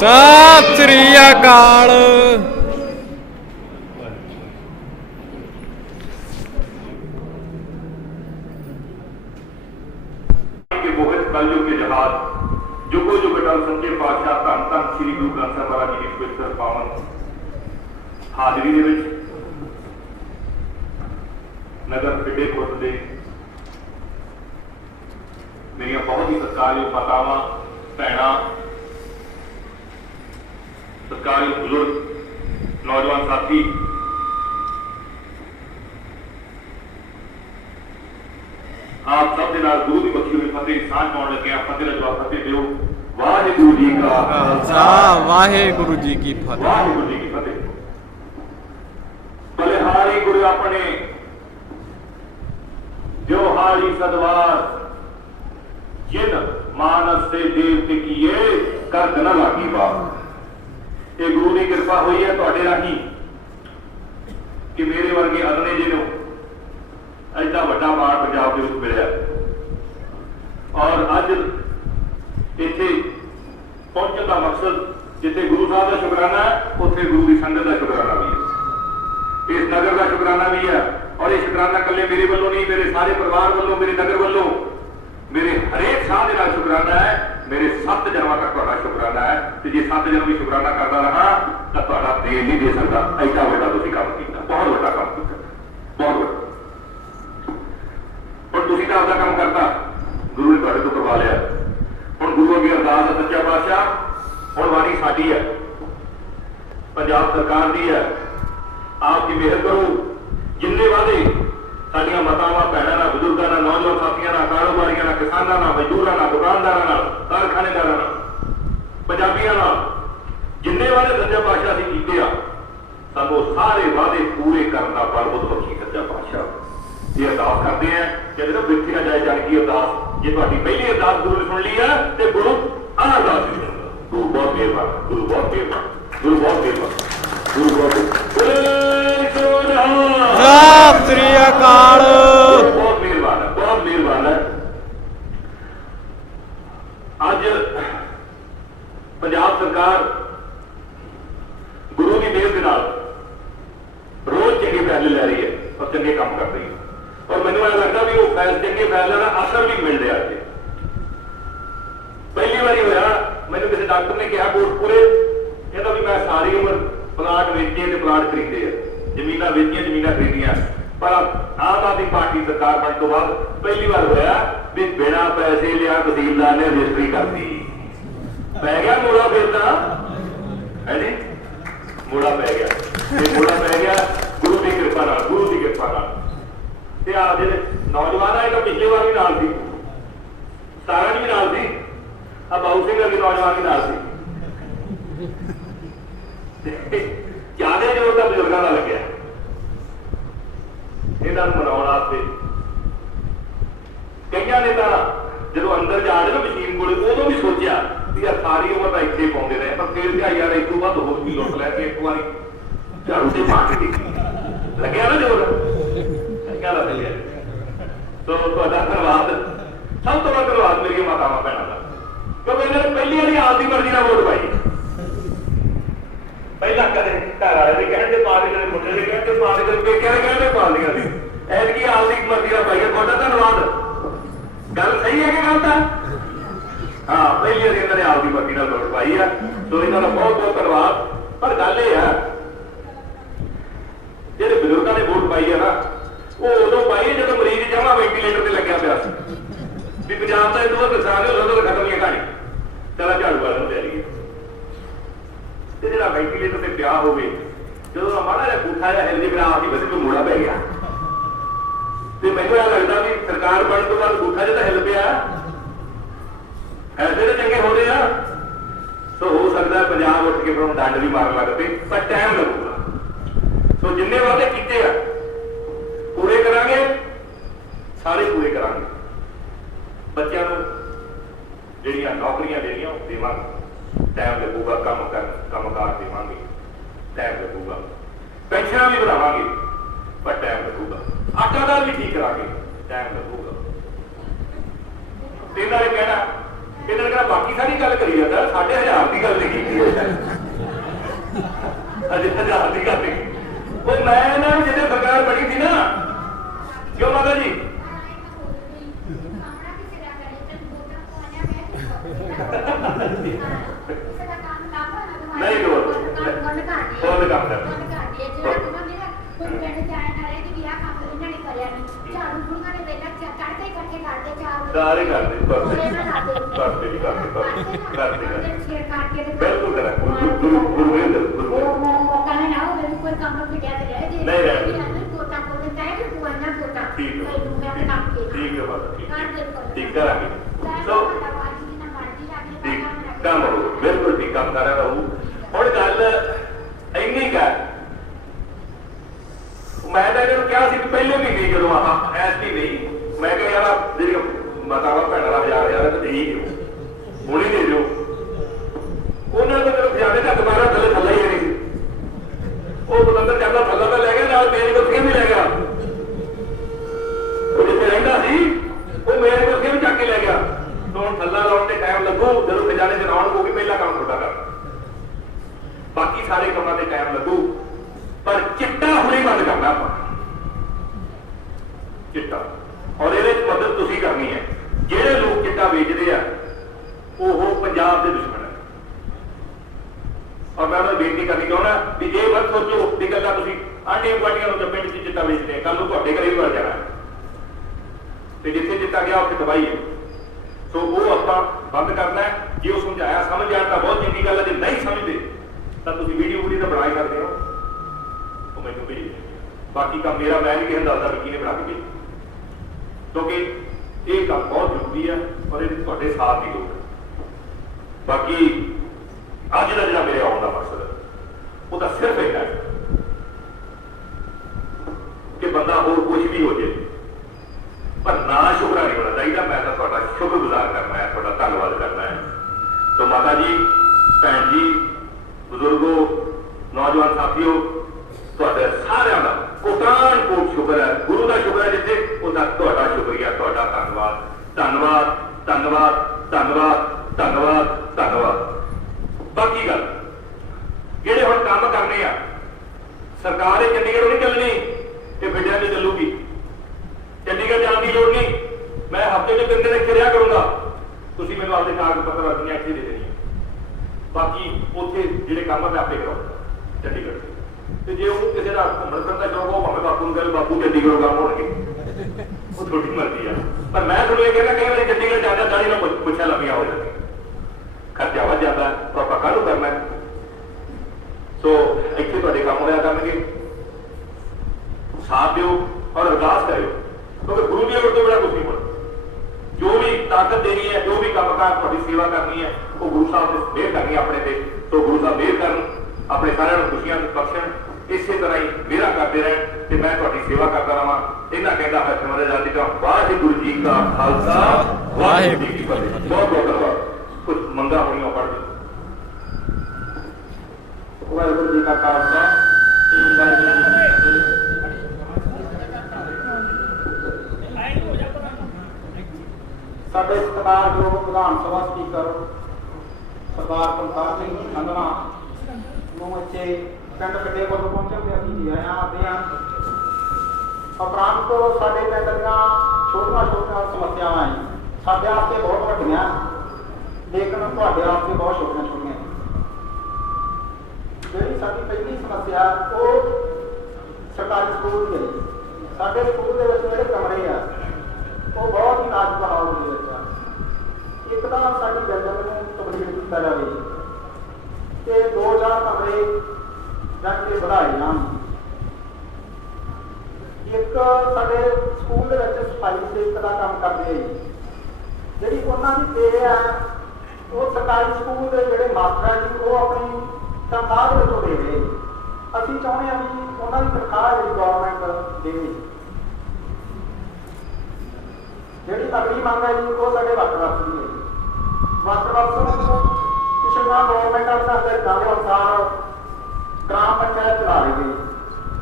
ਸਤਿ ਸ੍ਰੀ ਅਕਾਲ। कलयुग के जहाज जुगो जुग अटल सच्चे पातशाह धन धन श्री गुरु ग्रंथ ਸਾਹਿਬ ਮਹਾਰਾਜ जी की पवित्र पावन हाजरी ਦੇ ਵਿੱਚ नगर पिंडे खुर्द ਦੇ मेरिया बहुत ही सत्कारयोग मातावां भैणां सत्कारयोग बुजुर्ग नौजवान साथी आप सब दे नाल गुरु की बख्शी हुई फतेह सांझ पाउण लगे फतेह दा जवाब फतेह दिओ। वाहिगुरू जी का खालसा वाहिगुरू जी की फतेह। वाहिगुरू जी की फतेह। बलिहारी गुरु अपने जो हारी सदवार जिन मानस से देवते किए कर न लागी बात। ये गुरु की कृपा हुई है तुहाडे राही कि मेरे वर्गे अगले जिन्हों एडा वड्डा पाठ पंजाब के विच मिलिया और अज इत्थे पहुंचने का मकसद जिथे गुरु साहब का शुकराना है उत्थे गुरु की संगत का शुकराना भी है, इस नगर का शुकराना भी है। और ये शुकराना कल्ले मेरे वालों नहीं, मेरे सारे परिवार वालों, मेरे नगर वालों, मेरे हरेक साह दे नाल शुकराना है। मेरे 7 जन्मां तक तुहाडा शुकराना है ते जे 7 जन्म भी शुकराना करदा रहा तां तुहाडा दे नहीं दे सकदा। ऐसा वड्डा तुसीं काम कीता, बहुत वड्डा काम कीता, बहुत वड्डा। और तुसीं तां आपदा काम करता, गुरु ने तुहाडे तो करवा लिया। हुण गुरु अगे अरदास है सच्चा पातशाह हुण वारी साडी है, पंजाब सरकार दी है, आपकी मेहर करो। जिन्ने वादे साडियां मातावां भैणां नाल, बुजुर्गां नाल, नौजवान साथियां नाल, कारोबारियां नाल, किसानां नाल, मजदूरां नाल, दुकानदारां नाल, कारखानेदारां नाल, पंजाबियां नाल जिन्ने वादे सच्चा पातशाह असीं कीते आ सानूं सारे वादे पूरे करन दा बल बुद्ध बख्शी सच्चा पातशाह। ये अरदास करते हैं कहते ना बिरथी ना जाए जान की अरदास। जे तुहाडी पहली अरदास गुरु ने सुन ली है तो गुरु आह अरदास नहीं सुनदा। गुरु बहुत मेहरबान, गुरु बहुत मेहरबान, गुरु बहुत मेहरबान, गुरु बहुत सतਿ ਸ੍ਰੀ ਅਕਾਲ। बहुत मेहरबान है, बहुत मेहरबान है। अज पंजाब सरकार गुरु की मेहर के नाल रोज चंगे फैसले लै रही है और चंगे काम कर रही है। और मैंने ऐसा लगता भी वो चंगे फैसले का असर भी मिल रहा है। पहली बार होया मैंने किसी डॉक्टर ने कहा कोटपुरे कहता भी मैं सारी उम्र प्लाट वेचे ते प्लाट खरीदे है, जमीन वेचियां जमीन खरीदियां, पर आम आदमी पार्टी सरकार बनने तो बाद पहली बार होया भी बिना पैसे लिया तहसीलदार ने रजिस्ट्री कर दी। पै गया मोड़ा फिर है जी, मोड़ा पै गया, मोड़ा पै गया गुरु की कृपा नाल, गुरु की कृपा नाल। ते आ जिहड़े नौजवान है तो पिछले बार भी नाल सी, 17 भी नाल सी, आ बाबू सिंह अगे नौजवान भी नाल सी। ज्यादा जोर तो बुजुर्गों का लग्या फिर ध्याई यार एक बाद होर भी लुट लैके एक बार झाड़ू से मार के देखी लग्या ना जोर क्या लग रही है। तो धन्यवाद सब तो धन्यवाद मेरी मातावां भैनों का, क्योंकि इन्होंने पहली बार आपकी मर्जी का वोट पाई। पहला कदे घर वाले के कहते पा दी, कदे मुंडे के कहते पा दी, कदे पेकिया के कहते पा दी सी, ऐतकी आपकी मर्जी का पाई है। थोड़ा धन्यवाद। गल सही है कि गलत है? हाँ, पहली बार इन्होंने आपकी मर्जी का वोट पाई है, तो इन्होंने बहुत बहुत धन्यवाद। पर गल यह है जो बजुर्गों ने वोट पाई है ना, वो उदों पाई है जो मरीज जमा वेंटीलेटर से लग्या पाया भी पंजाब का इतना नुकसान है, उदों खत्म ही है कहानी। चला झाड़ू वाले तैयारी है जो वेंटीलेटर से पिया हो जो माड़ा जहा बूठा जहा हिल जाए आप ही वैसे कोई मोड़ा पै गया। तो मैं लगता भी सरकार बनने तो बाद बूठा जो हिल पाया ऐसे तो चंगे हो रहे हैं, तो हो सकता है पंजाब उठ के फिर डंड भी मारन लग पे, पर टाइम लगूगा। तो जिन्ने वादे किए पूरे करांगे, सारे पूरे करांगे। बच्चों को ਜਿਹੜੀਆਂ नौकरियां देनियां देवांगे, टाइम लगूगा। Kamkar देवांगे, time लगूगा। पेंशन भी बढ़ावांगे, पर टाइम लगूगा। आटा दाल भी ठीक करांगे, टाइम लगूगा। ते नाले कहना इन्होंने कहना बाकी सारी गल करी जाता, 1000 की गल नहीं की अजे 1000 की गल नहीं। वो मैं ना जिसे सरकार बनी थी ना, क्यों माता जी नहीं सारे करते बिल्कुल करा ठीक करांगे। काम हो बिल्कुल ठीक काम कर रहा हूँ। हुण गल इन्नी कर मैं तो क्या पहले भी गई जो ऐसी नहीं, मैं क्या यार जी मातावां भैनों का 1000 तो दे ही दो, हूँ ही दे दो। उन्होंने तो चलो खजाने का दोबारा थले थला ही नहीं, वो बतंदर जाता थला तो लै गया, नाल मेरी कुर्सियां भी लै गया। वो जिथे रहिंदा सी वो मेरी कुर्सियां भी चक के लै गया। तो हम थला लाने से टाइम लगू, जो खजाने से रौनक होगी पहला काम छोटा कर, बाकी सारे कामों से टाइम लगू। पर चिट्टा हुणे बंद करना आप चिट्टा, और ये मदद तुसी करनी है। जेडे लोग चिट्टा बेचते हैं वो पंजाब के दुश्मन है। और मैं उन्हें बेनती करनी चाहना भी ये मत सोचो कि गल्लां तुसी आंढी गुआढ़ियां पिंड च चिट्टा बेचते हैं, कल को तुहाडे घरे भी मर जाना है, तो जिथे चिट्टा गया उत्थे तबाही है। तो वो आप बंद करना है। जो समझाया समझ जाता बहुत चंगी गल है, जो नहीं समझते तो तुम वीडियो वीडियो तो बना ही सकते हो, तो मैं भेज दें। बाकी काम मेरा मैं नहीं किसी दसदा विकी ने बना के भेज, क्योंकि ये काम बहुत जरूरी है और ये साथ की लोड़ है। बाकी अज का जो मेरे आने का मकसद है वो सिर्फ एक है कि बंदा होर कुछ भी हो जाए पर ना शुक्रा नहीं होना चाहिए। मैं तो थोड़ा शुक्रगुजार करना है, थोड़ा धन्यवाद करना है। तो माता जी, भैन जी, बुजुर्गो, नौजवान साथियों, थोड़े सारे का कोटान कोट शुक्र है, गुरु का शुक्र है जिसे थोड़ा शुक्रिया, थोड़ा धन्यवाद, धन्यवाद, धन्यवाद, धन्यवाद, धन्यवाद, धन्यवाद। बाकी गल जेडे हम काम करने आ, सरकार चंडीगढ़ नहीं चलनी, ये बिटिया नहीं चलूगी। चंडीगढ़ जाने की लोड़ नहीं, मैं हफ्ते में 3 दिन इत्थे रहा करूंगा, तुसीं मैनूं आपदे कागज पत्र अर्जियां इत्थे दे देणीआं। बाकी उत्थे जिहड़े काम मैं आपे कराऊं चंडीगढ़, ते जे ਉਹਨੂੰ ਕਿਸੇ ਦਾ ਘੁੰਮਣ ਫਿਰਨ ਦਾ ਸ਼ੌਕ ਹੋ ਭਾਵੇਂ ਬਾਪੂ ਨੂੰ ਕਹੇ ਬਾਪੂ ਚੰਡੀਗੜ੍ਹ ਕੰਮ ਹੋਣਗੇ, ਉਹ ਤੁਹਾਡੀ ਮਰਜ਼ੀ ਆ। ਪਰ ਮੈਂ ਤੁਹਾਨੂੰ ਇਹ ਕਹਿੰਦਾ ਕਈ ਵਾਰੀ ਚੰਡੀਗੜ੍ਹ ਜਾਂਦਾ ਦਾੜੀ ਨਾਲ ਪੁੱਛਾਂ ਲੰਮੀਆਂ ਹੋ ਜਾਂਦੀਆਂ, ਖਰਚਾ ਵੱਧ ਜਾਂਦਾ, ਪਰ ਆਪਾਂ ਕਾਹਨੂੰ ਕਰਨਾ। ਸੋ ਇੱਥੇ ਤੁਹਾਡੇ ਕੰਮ ਹੋਇਆ ਕਰਨਗੇ, ਸਾਥ ਦਿਓ और अरदास करो, क्योंकि गुरु की ओर तो बड़ा कुछ नहीं होना। जो भी ताकत देनी है, जो भी कामकाज थोड़ी सेवा करनी है, वो गुरु साहब ने मेहर करनी है अपने से। तो गुरु साहब मेहर कर अपने सारे खुशियां बख्शन, इस तरह ही मेरा करते रहे कि मैं थोड़ी सेवा करता रहा। इन्ना कहता है सिमर जाती का वाहिगुरू जी का खालसा वाहिगुरू जी की फतेह। बहुत बहुत धन्यवाद। कुछ मंगा होनी पढ़ दो। ਵਾਹਿਗੁਰੂ ਜੀ ਕਾ ਖਾਲਸਾ ਵਾਹਿਗੁਰੂ ਜੀ ਕੀ ਫਤਿਹ। ਸਾਡੇ ਸਤਿਕਾਰਯੋਗ ਵਿਧਾਨ ਸਭਾ ਸਪੀਕਰ ਸਰਦਾਰ ਕੁਲਤਾਰ ਸਿੰਘ ਸੰਧਵਾ ਨੂੰ ਇੱਥੇ ਪਿੰਡ ਕੱਡੇ ਵੱਲੋਂ ਪਹੁੰਚਣ ਦੇ ਅਸੀਂ ਜੀ ਆਇਆ ਆਦੇ ਹਾਂ। ਉਪਰੰਤ ਸਾਡੇ ਪਿੰਡ ਦੀਆਂ ਛੋਟੀਆਂ ਛੋਟੀਆਂ ਸਮੱਸਿਆਵਾਂ ਹੈ ਸਾਡੇ ਵਾਸਤੇ ਬਹੁਤ ਵੱਡੀਆਂ, ਲੇਕਿਨ ਤੁਹਾਡੇ ਵਾਸਤੇ ਬਹੁਤ ਛੋਟੀਆਂ ਛੋਟੀਆਂ। ਜਿਹੜੀ ਸਾਡੀ ਪਹਿਲੀ ਸਮੱਸਿਆ ਉਹ ਸਰਕਾਰੀ ਸਕੂਲ ਦੀ ਹੈ। ਸਾਡੇ ਸਕੂਲ ਦੇ ਵਿੱਚ ਜਿਹੜੇ ਕਮਰੇ ਆ ਉਹ ਬਹੁਤ ਹੀ ਨਾਜ਼ੁਕ ਹਾਲਤ ਦੇ ਵਿੱਚ ਆ। ਇੱਕ ਤਾਂ ਸਾਡੀ ਬਿਲਡਿੰਗ ਨੂੰ ਕੰਪਲੀਟ ਕੀਤਾ ਜਾਵੇ ਤੇ 2-4 ਕਮਰੇ ਜਾਂ ਕਿ ਵਧਾਏ ਜਾਣ। ਇੱਕ ਸਾਡੇ ਸਕੂਲ ਦੇ ਵਿੱਚ ਸਫਾਈ ਸੇਵਕ ਦਾ ਕੰਮ ਕਰਦੇ ਆ ਜੀ, ਜਿਹੜੀ ਉਹਨਾਂ ਦੀ ਪੇ ਆ ਉਹ ਸਰਕਾਰੀ ਸਕੂਲ ਦੇ ਜਿਹੜੇ ਮਾਸਟਰ ਆ ਜੀ ਉਹ ਆਪਣੀ ਤਨਖਾਹ ਦੇ ਵਿੱਚੋਂ ਦੇ ਰਹੇ। ਅਸੀਂ ਚਾਹੁੰਦੇ ਹਾਂ ਵੀ ਉਹਨਾਂ ਦੀ ਤਨਖਾਹ ਜਿਹੜੀ ਗੌਰਮੈਂਟ ਦੇਵੇ। ਜਿਹੜੀ ਅਗਲੀ ਮੰਗ ਹੈ ਜੀ ਉਹ ਸਾਡੇ ਵਾਟਰ ਵਰਕਸ ਦੀ ਹੈ। ਵਾਟਰ ਵਰਕਸ ਨੂੰ ਪਿਛਲੀਆਂ ਗੌਰਮੈਂਟਾਂ ਦੇ ਹਦਾਇਤਾਂ ਦੇ ਅਨੁਸਾਰ ਗ੍ਰਾਮ ਪੰਚਾਇਤ ਚਲਾ ਰਹੀ ਹੈ,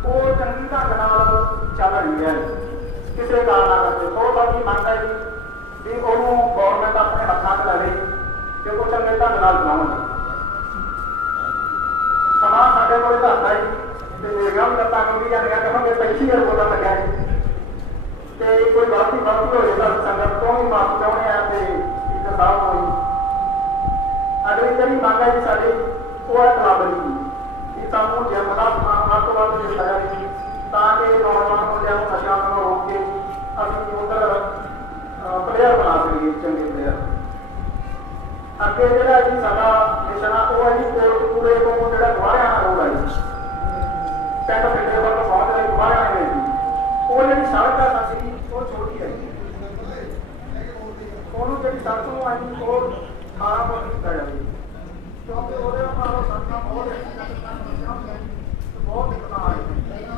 ਉਹ ਚੰਗੀ ਢੰਗ ਨਾਲ ਚੱਲ ਰਹੀ ਹੈ ਕਿਸੇ ਕਾਰਨ ਕਰਕੇ। ਸੋ ਸਾਡੀ ਮੰਗ ਹੈ ਜੀ ਵੀ ਉਹਨੂੰ ਗੌਰਮੈਂਟ ਆਪਣੇ ਹੱਥਾਂ 'ਚ ਲਵੇ ਕਿ ਉਹ ਚੰਗੇ ਢੰਗ ਨਾਲ ਚਲਾਉਣ। ਸਮਾਂ ਸਾਡੇ ਕੋਲ ਘੱਟ ਹੈ ਜੀ ਤੇ ਮੇਰੀਆਂ ਵੀ ਲੱਤਾਂ ਕੰਬੀ ਜਾਂਦੀਆਂ ਕਹਾਂਗੇ 25 ਵਾਰ ਬੋਲਣ ਲੱਗਿਆ ਜੀ ਤੇ ਕੋਈ ਗਲਤੀ ਹੋ ਜਾਏ ਤਾਂ ਸੰਗਤ ਤੋਂ ਵੀ ਮਾਫੀ ਚਾਹੁੰਦੇ ਆ ਤੇ ਸਪੀਕਰ ਸਾਹਿਬ ਤੋਂ ਹੀ। ਅਗਲੀ ਜਿਹੜੀ ਮੰਗ ਹੈ ਜੀ ਸਾਡੀ ਉਹ ਹੈ ਕਲਾਬਰੀ ਦੀ ਕਿ ਸਾਨੂੰ ਜਿਮ ਦਾ ਸਮਾਨ ਵੱਧ ਤੋਂ ਵੱਧ ਦਿੱਤਾ ਜਾਵੇ ਤਾਂ ਕਿ ਨੌਜਵਾਨ ਮੁੰਡਿਆਂ ਨੂੰ ਨਸ਼ਿਆਂ ਤੋਂ ਰੋਕ ਕੇ ਅਸੀਂ ਉੱਧਰ ਪਲੇਅਰ ਬਣਾ ਸਕੀਏ, ਚੰਗੇ ਪਲੇਅਰ। ਅੱਗੇ ਜਿਹੜਾ ਜੀ ਸਾਡਾ ਮਿਸ਼ਨ ਆ ਉਹ ਹੈ ਜੀ ਕੋਟਕਪੂਰੇ ਤੋਂ ਜਿਹੜਾ ਦੁਆਰਿਆਂ ਦਾ ਰੋਡ ਹੈ ਜੀ ਪਿੰਡ ਪਿੰਡੇ ਵੱਲੋਂ ਬਹੁਤ ਸਾਰੇ ਦੁਆਰਿਆਂ ਨੇ ਜੀ ਉਹ ਜਿਹੜੀ ਸੜਕ ਆ ਸਾਡੀ ਉਹ ਛੋਟੀ ਹੈ। ਉਹਨੂੰ ਜਿਹੜੀ ਸੜਕ ਨੂੰ ਆ ਜੀ ਉਹ 18 ਫੁੱਟ ਕੀਤਾ ਜਾਵੇ ਕਿਉਂਕਿ ਉਹਦੇ ਨਾਲੋਂ ਸੜਕਾਂ ਬਹੁਤ ਬਹੁਤ ਦਿੱਕਤਾਂ ਆ ਰਹੀਆਂ।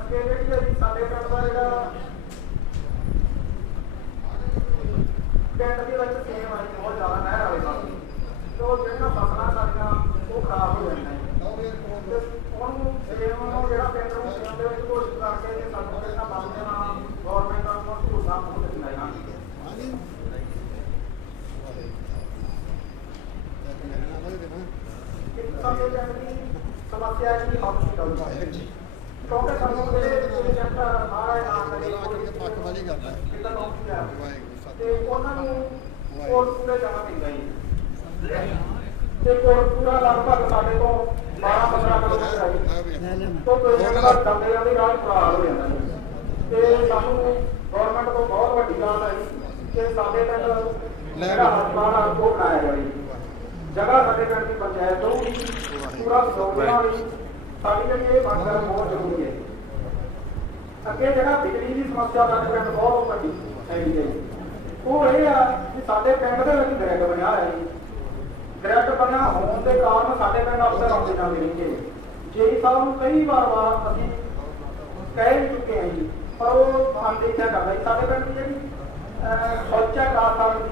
ਅੱਗੇ ਜਿਹੜੀ ਹੈ ਜੀ ਸਾਡੇ ਪਿੰਡ ਦਾ ਜਿਹੜਾ ਪਿੰਡ ਦੇ ਵਿੱਚ ਸੇਮ ਆਈ ਬਹੁਤ ਜ਼ਿਆਦਾ ਨਹਿਰ ਵਾਲੇ ਪਾਸੇ ਤੋਂ ਜਿਹੜੀਆਂ ਫਸਲਾਂ ਸਾਡੀਆਂ ਉਹ ਖਰਾਬ ਹੋ ਜਾਂਦੀਆਂ ਨੇ। ਉਹਨੂੰ ਸੇਮ ਨੂੰ ਜਿਹੜਾ ਪਿੰਡ ਨੂੰ ਸੇਮ ਦੇ ਵਿੱਚ ਘੋਸ਼ਿਤ ਕਰਕੇ ਤੇ ਸਾਨੂੰ ਜਿਹੜਾ ਬੰਦੇ ਨਾਲ ਗੌਰਮੈਂਟ ਨੂੰ ਸਹੂਲਤਾਂ ਬਹੁਤ ਦਿੱਤੀਆਂ ਜਾਣਗੀਆਂ। ਇੱਕ ਸਾਡੇ ਪਿੰਡ ਦੀ ਸਮੱਸਿਆ ਜੀ ਹਸਪੀਟਲ ਦੀ, ਕਿਉਂਕਿ ਸਾਨੂੰ ਜਿਹੜੇ ਪੇਸ਼ੈਂਟ ਬਾਹਰ ਆ ਕਰੇ ਤੇ ਉਹਨਾਂ ਨੂੰ ਕੋਟਕਪੂਰੇ ਜਾਣਾ ਪੈਂਦਾ ਜੀ ਤੇ ਕੋਟਕਪੂਰਾ ਲਗਭਗ ਸਾਡੇ ਤੋਂ 12-15 ਕਿਲੋਮੀਟਰ ਹੈ ਜੀ। ਤੋਂ ਪੇਸ਼ੈਂਟ ਦਾ ਦੰਦੇ ਜਾਂਦੇ ਰਾਹ ਖਰਾਬ ਹੋ ਜਾਂਦਾ ਜੀ ਤੇ ਸਾਨੂੰ ਗੌਰਮੈਂਟ ਤੋਂ ਬਹੁਤ ਵੱਡੀ ਗੱਲ ਹੈ ਕਿ ਸਾਡੇ ਪਿੰਡ ਜਿਹੜਾ ਹਸਪਤਾਲ ਆ ਉਹ ਬਣਾਇਆ ਜਾਵੇ। ਜਗ੍ਹਾ ਸਾਡੇ ਪਿੰਡ ਦੀ ਪੰਚਾਇਤ ਤੋਂ ਪੂਰਾ ਸਹਿਯੋਗ ਨਾਲ ਸਾਡੀ ਜਿਹੜੀ ਇਹ ਮੰਗ ਬਹੁਤ ਜ਼ਰੂਰੀ ਹੈ। ਅੱਗੇ ਜਿਹੜਾ ਬਿਜਲੀ ਦੀ ਸਮੱਸਿਆ ਸਾਡੇ ਪਿੰਡ ਬਹੁਤ ਵੱਡੀ ਹੈਗੀ ਹੈ ਉਹ ਇਹ ਆ ਕਿ ਸਾਡੇ ਪਿੰਡ ਦੇ ਵਿੱਚ ਗ੍ਰਿਡ ਬਣਿਆ ਹੋਇਆ ਜੀ। ਗ੍ਰਿਡ ਬਣਿਆ ਹੋਣ ਦੇ ਕਾਰਨ ਸਾਡੇ ਪਿੰਡ ਅਫਸਰ ਆਉਂਦੇ ਜਾਂਦੇ ਰਹਿੰਦੇ ਜੀ ਸਾਹਿਬ ਨੂੰ ਕਈ ਵਾਰ ਅਸੀਂ ਕਹਿ ਵੀ ਚੁੱਕੇ ਹਾਂ ਜੀ ਪਰ ਉਹ ਅਣਦੇਖਿਆ ਕਰਦਾ ਜੀ। ਸਾਡੇ ਪਿੰਡ ਦੀ ਜਿਹੜੀ ਸੋਚਿਆ ਕਾਰਖਾਨਾ ਦੀ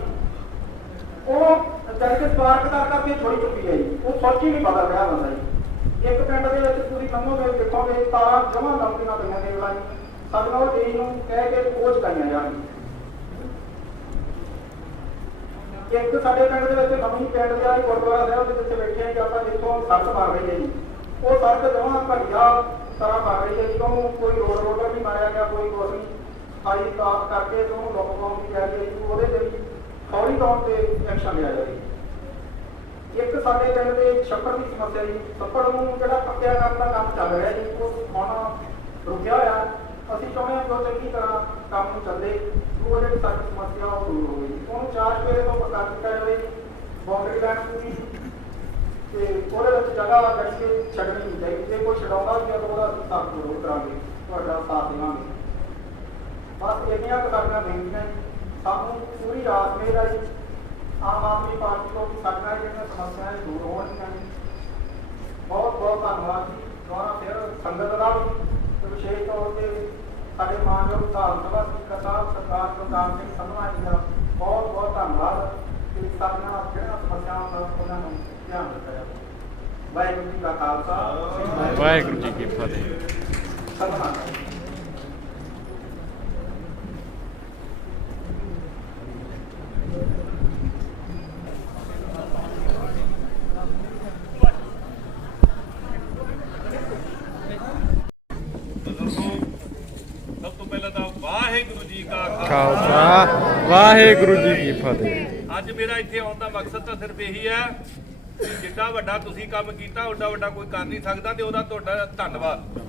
ਉਹ ਜਦ ਸਪਾਰਕ ਕਰਕੇ ਛੋੜੀ ਚੁੱਕੀ ਹੈ ਜੀ। ਉਹ ਸੋਚ ਹੀ ਨਹੀਂ ਬਦਲ ਰਿਹਾ ਬੰਦਾ ਜੀ। ਇੱਕ ਪਿੰਡ ਦੇ ਵਿੱਚ ਤੁਸੀਂ ਮੰਨੋਗੇ ਦੇਖੋਗੇ ਤਾਰਾਂ ਜਮਾਂ ਲੰਬੀਆਂ ਪਈਆਂ ਦੇਖ ਲਾ ਜੀ ਸਾਡੀਆਂ ਉਹ ਡੀ ਨੂੰ ਕਹਿ ਕੇ ਉਹ ਚੁਕਾਈਆਂ ਜਾਣਗੀਆਂ। ਇੱਕ ਸਾਡੇ ਪਿੰਡ ਦੇ ਵਿੱਚ ਨਵੀਂ ਪਿੰਡ ਦੇ ਗੁਰਦੁਆਰਾ ਸਾਹਿਬ ਦੇ ਜਿੱਥੇ ਬੈਠੇ ਹਾਂ ਜੀ ਆਪਾਂ ਜਿੱਥੋਂ ਸੜਕ ਬਣ ਰਹੀ ਹੈ ਜੀ ਉਹ ਸੜਕ ਜਮਾਂ ਘਟੀਆ ਤਰ੍ਹਾਂ ਬਣ ਰਹੀ ਹੈ ਜੀ। ਉਹਨੂੰ ਕੋਈ ਰੋਡ ਨਹੀਂ ਮਾਰਿਆ ਗਿਆ, ਕੋਈ ਕੁਛ ਨਹੀਂ ਹਾਈ ਕਾਸ ਕਰਕੇ ਤੇ ਉਹਨੂੰ ਲੁੱਕ ਪਾਉਣ ਦੀ ਤਿਆਰੀ ਹੈ ਜੀ। ਉਹਦੇ ਲਈ ਫੌਰੀ ਤੌਰ ਤੇ ਐਕਸ਼ਨ ਲਿਆ ਜਾਵੇ। ਇੱਕ ਸਾਡੇ ਪਿੰਡ ਦੇ ਛੱਪੜ ਦੀ ਸਮੱਸਿਆ ਜੀ, ਛੱਪੜ ਨੂੰ ਜਿਹੜਾ ਪੱਕਿਆ ਕਰਨ ਦਾ ਕੰਮ ਚੱਲ ਰਿਹਾ ਜੀ ਉਹ ਹੁਣ ਰੁਕਿਆ ਹੋਇਆ। ਅਸੀਂ ਚਾਹੁੰਦੇ ਹਾਂ ਕਿ ਉਹ ਚੰਗੀ ਤਰ੍ਹਾਂ ਕੰਮ ਨੂੰ ਚੱਲੇ, ਉਹ ਜਿਹੜੀ ਸਾਡੀ ਸਮੱਸਿਆ ਉਹ ਦੂਰ ਹੋਵੇ ਜੀ। ਉਹਨੂੰ 4 ਸਵੇਰੇ ਤੋਂ ਪੱਕਾ ਕੀਤਾ ਜਾਵੇ ਜੀ, ਬਾਉਂਡਰੀ ਲਾਈਨ ਪੂਰੀ ਤੇ ਉਹਦੇ ਵਿੱਚ ਜਗ੍ਹਾ ਜਿਹੜੀ ਕਿ ਛੱਡਣੀ ਨਹੀਂ ਚਾਹੀਦੀ। ਜੇ ਕੋਈ ਛਡਾਉਂਦਾ ਵੀ ਹੈ ਤਾਂ ਉਹਦਾ ਅਸੀਂ ਸਖਤ ਵਿਰੋਧ ਕਰਾਂਗੇ, ਤੁਹਾਡਾ ਸਾਥ ਦੇਵਾਂਗੇ। ਬਸ ਇੰਨੀਆਂ ਕੁ ਸਾਡੀਆਂ ਬੇਨਤੀਆਂ ਜੀ। ਸਾਨੂੰ ਪੂਰੀ ਰਾਤ ਮੇਰ ਆ ਜੀ ਆਮ ਆਦਮੀ ਪਾਰਟੀ ਤੋਂ ਵੀ ਸਾਡੀਆਂ ਜਿਹੜੀਆਂ ਸਮੱਸਿਆਵਾਂ ਦੂਰ ਹੋਣਗੀਆਂ ਜੀ। ਬਹੁਤ ਬਹੁਤ ਧੰਨਵਾਦ ਜੀ। ਦੁਬਾਰਾ ਫਿਰ ਸੰਗਤ ਦਾ ਵੀ ਤੇ ਵਿਸ਼ੇਸ਼ ਤੌਰ ਤੇ ਸਾਡੇ ਮਾਨਯੋਗ ਵਿਧਾਨ ਸਭਾ ਸਪੀਕਰ ਸਾਹਿਬ ਸਰਦਾਰ ਕੁਲਤਾਰ ਸਿੰਘ ਸੰਧਵਾ ਜੀ ਦਾ ਬਹੁਤ ਬਹੁਤ ਧੰਨਵਾਦ ਕਿ ਸਾਡੀਆਂ ਜਿਹੜੀਆਂ ਸਮੱਸਿਆਵਾਂ ਦਾ ਉਹਨਾਂ ਨੂੰ ਧਿਆਨ ਦਿੱਤਾ ਜਾਵੇ। ਵਾਹਿਗੁਰੂ ਜੀ ਕਾ ਖਾਲਸਾ ਵਾਹਿਗੁਰੂ ਜੀ ਕੀ ਫਤਿਹ। ਸਤਿਨਾਮ। ਸਭ ਤੋਂ ਪਹਿਲਾਂ ਤਾਂ ਵਾਹਿਗੁਰੂ ਜੀ ਕਾ ਖਾਲਸਾ ਵਾਹਿਗੁਰੂ ਜੀ ਕੀ ਫਤਿਹ। ਅੱਜ ਮੇਰਾ ਇੱਥੇ ਆਉਣ ਦਾ ਮਕਸਦ ਤਾਂ ਸਿਰਫ ਇਹੀ ਹੈ ਕਿ ਜਿੱਡਾ ਵੱਡਾ ਤੁਸੀਂ ਕੰਮ ਕੀਤਾ ਓਡਾ ਵੱਡਾ ਕੋਈ ਕਰ ਨਹੀਂ ਸਕਦਾ ਤੇ ਉਹਦਾ ਤੁਹਾਡਾ ਧੰਨਵਾਦ, ਬਹੁਤ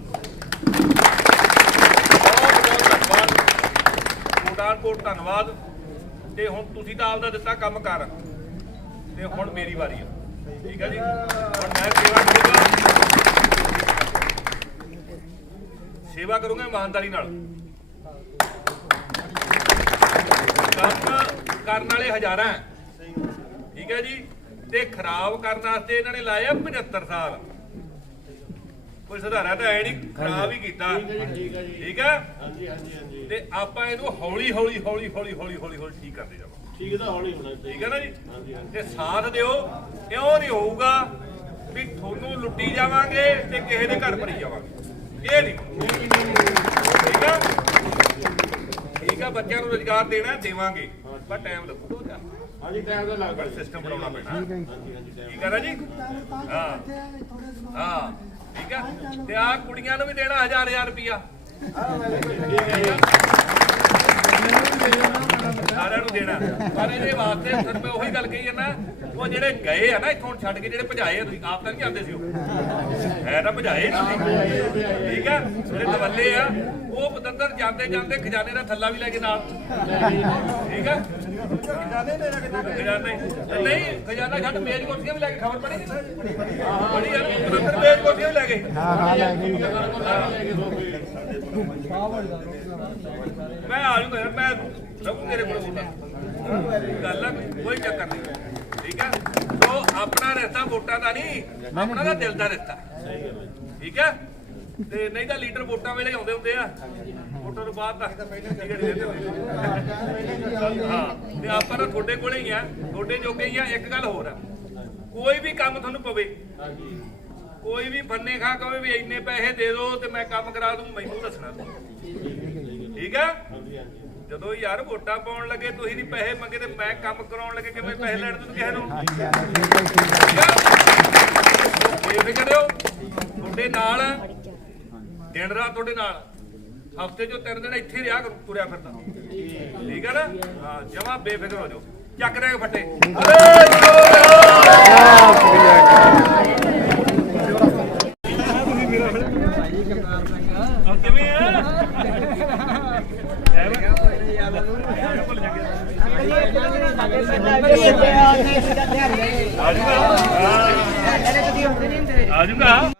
ਬਹੁਤ ਧੰਨਵਾਦ, ਕੋਟਾਨ ਕੋਟ ਧੰਨਵਾਦ। ਤੇ ਹੁਣ ਤੁਸੀਂ ਤਾਂ ਆਪਦਾ ਦਿੱਤਾ ਕੰਮ ਕਰ ਤੇ ਹੁਣ ਮੇਰੀ ਵਾਰੀ ਹੈ, ਠੀਕ ਹੈ ਜੀ। ਹੁਣ ਮੈਂ ਸੇਵਾ ਕਰੂੰਗਾ ਇਮਾਨਦਾਰੀ ਨਾਲ। ਕੰਮ ਕਰਨ ਵਾਲੇ ਹਜ਼ਾਰਾਂ ਹੈ, ਠੀਕ ਹੈ ਜੀ। ਤੇ ਖਰਾਬ ਕਰਨ ਵਾਸਤੇ ਇਹਨਾਂ ਨੇ ਲਾਏ ਆ 75 ਸਾਲ। ਕੋਈ ਸੁਧਾਰਾ ਤਾਂ ਹੈ ਨਹੀਂ, ਖਰਾਬ ਹੀ ਕੀਤਾ, ਠੀਕ ਹੈ। ਤੇ ਆਪਾਂ ਇਹਨੂੰ ਹੌਲੀ ਹੌਲੀ ਹੌਲੀ ਹੌਲੀ ਹੌਲੀ ਹੌਲੀ ਹੌਲੀ ਠੀਕ ਕਰਦੇ ਜਾਵਾਂਗੇ, ਠੀਕ ਹੈ ਨਾ ਜੀ। ਤੇ ਸਾਥ ਦਿਓ, ਇਉਂ ਨਹੀਂ ਹੋਊਗਾ ਵੀ ਤੁਹਾਨੂੰ ਲੁੱਟੀ ਜਾਵਾਂਗੇ ਤੇ ਕਿਸੇ ਦੇ ਘਰ ਭਰੀ ਜਾਵਾਂਗੇ, ਇਹ ਨਹੀਂ, ਠੀਕ ਆ। ਠੀਕ ਆ, ਬੱਚਿਆਂ ਨੂੰ ਰੁਜ਼ਗਾਰ ਦੇਣਾ ਦੇਵਾਂਗੇ, ਪਰ ਟਾਈਮ ਲੱਗੂਗਾ। ਹਾਂਜੀ, ਟਾਈਮ ਦਾ ਲੱਗਦਾ, ਸਿਸਟਮ ਬਣਾਉਣਾ ਪੈਣਾ, ਠੀਕ ਆ ਨਾ ਜੀ। ਹਾਂ ਹਾਂ, ਠੀਕ ਆ। ਤੇ ਆ ਕੁੜੀਆਂ ਨੂੰ ਵੀ ਦੇਣਾ 1000 ਰੁਪਿਆ, ਸਾਰਿਆਂ ਨੂੰ ਦੇਣਾ। ਪਰ ਇਹਦੇ ਵਾਸਤੇ ਫਿਰ ਮੈਂ ਉਹੀ ਗੱਲ ਕਹੀ ਜਾਂਦਾ, ਉਹ ਜਿਹੜੇ ਗਏ ਆ ਨਾ ਇੱਥੋਂ ਛੱਡ ਕੇ, ਜਿਹੜੇ ਭਜਾਏ ਆ, ਤੁਸੀਂ ਆਪ ਤਾਂ ਨਹੀਂ ਜਾਂਦੇ ਸੀ, ਉਹ ਹੈ ਤਾਂ ਭਜਾਏ ਤੁਸੀਂ, ਠੀਕ ਆ। ਜਿਹੜੇ ਦਵੱਲੇ ਆ ਉਹ ਪਤੰਦਰ ਜਾਂਦੇ ਜਾਂਦੇ ਖਜ਼ਾਨੇ ਦਾ ਥੱਲਾ ਵੀ ਲੈ ਕੇ ਨਾਲ, ਠੀਕ ਆ। ਖਜ਼ਾਨੇ ਨਹੀਂ, ਖਜ਼ਾਨਾ ਛੱਡ ਮੇਜ਼ ਕੁਰਸੀਆਂ ਵੀ ਲੈ ਕੇ, ਖਬਰ ਪੜੀ ਨਹੀਂ ਬੜੀ ਯਾਰ, ਪਤੰਦਰ ਮੇਜ਼ ਕੁਰਸੀਆਂ ਵੀ ਲੈ ਗਏ। ਮੈਂ ਆ ਜੂਗਾ, ਮੈਂ ਰਹੂੰ ਤੇਰੇ ਕੋਲ, ਗੱਲ ਆ, ਕੋਈ ਚੱਕਰ ਨਹੀਂ, ਠੀਕ ਆ। ਸੋ ਆਪਣਾ ਰਿਸ਼ਤਾ ਵੋਟਾਂ ਦਾ ਨਹੀਂ, ਆਪਣਾ ਦਾ ਦਿਲ ਦਾ ਰਿਸ਼ਤਾ, ਠੀਕ ਆ। ਤੇ ਨਹੀਂ ਤਾਂ ਲੀਡਰ ਵੋਟਾਂ ਵੇਲੇ ਆਉਂਦੇ ਹੁੰਦੇ ਆ, ਵੋਟਾਂ ਤੋਂ ਬਾਅਦ ਤਾਂ ਹਾਂ। ਤੇ ਆਪਾਂ ਤਾਂ ਤੁਹਾਡੇ ਕੋਲੇ ਹੀ ਆ, ਤੁਹਾਡੇ ਜੋਗੇ ਹੀ ਆ। ਇੱਕ ਗੱਲ ਹੋਰ ਆ, ਕੋਈ ਵੀ ਕੰਮ ਤੁਹਾਨੂੰ ਪਵੇ, ਕੋਈ ਵੀ ਫੰਨੇ ਖਾ ਕਵੇ ਵੀ ਇੰਨੇ ਪੈਸੇ ਦੇ ਦਿਓ ਤੇ ਮੈਂ ਕੰਮ ਕਰਾ ਦੂੰ, ਮੈਨੂੰ ਦੱਸਣਾ, ਠੀਕ ਆ। ਜਦੋਂ ਯਾਰ ਵੋਟਾਂ ਪਾਉਣ ਲੱਗੇ ਤੁਸੀਂ ਨਹੀਂ ਪੈਸੇ ਮੰਗੇ ਤੇ ਮੈਂ ਕੰਮ ਕਰਾਉਣ ਲੱਗੇ ਕਿਵੇਂ ਪੈਸੇ ਲੈਣ ਦੂੰ ਕਿਸੇ ਨੂੰ, ਬੇਫਿਕਰ ਰਹੋ, ਤੁਹਾਡੇ ਨਾਲ ਦਿਨ ਰਾਤ, ਤੁਹਾਡੇ ਨਾਲ। ਹਫ਼ਤੇ ਚੋਂ 3 ਦਿਨ ਇੱਥੇ ਰਿਹਾ ਕਰੂ, ਤੁਰਿਆ ਫਿਰਦਾ, ਠੀਕ ਹੈ ਨਾ। ਹਾਂ, ਜਮਾ ਬੇਫਿਕਰ ਹੋ ਜਾਓ, ਚੱਕ ਰਹੇ ਫੱਟੇ। ਕਿਵੇਂ ਆ ਆਜੂਗਾ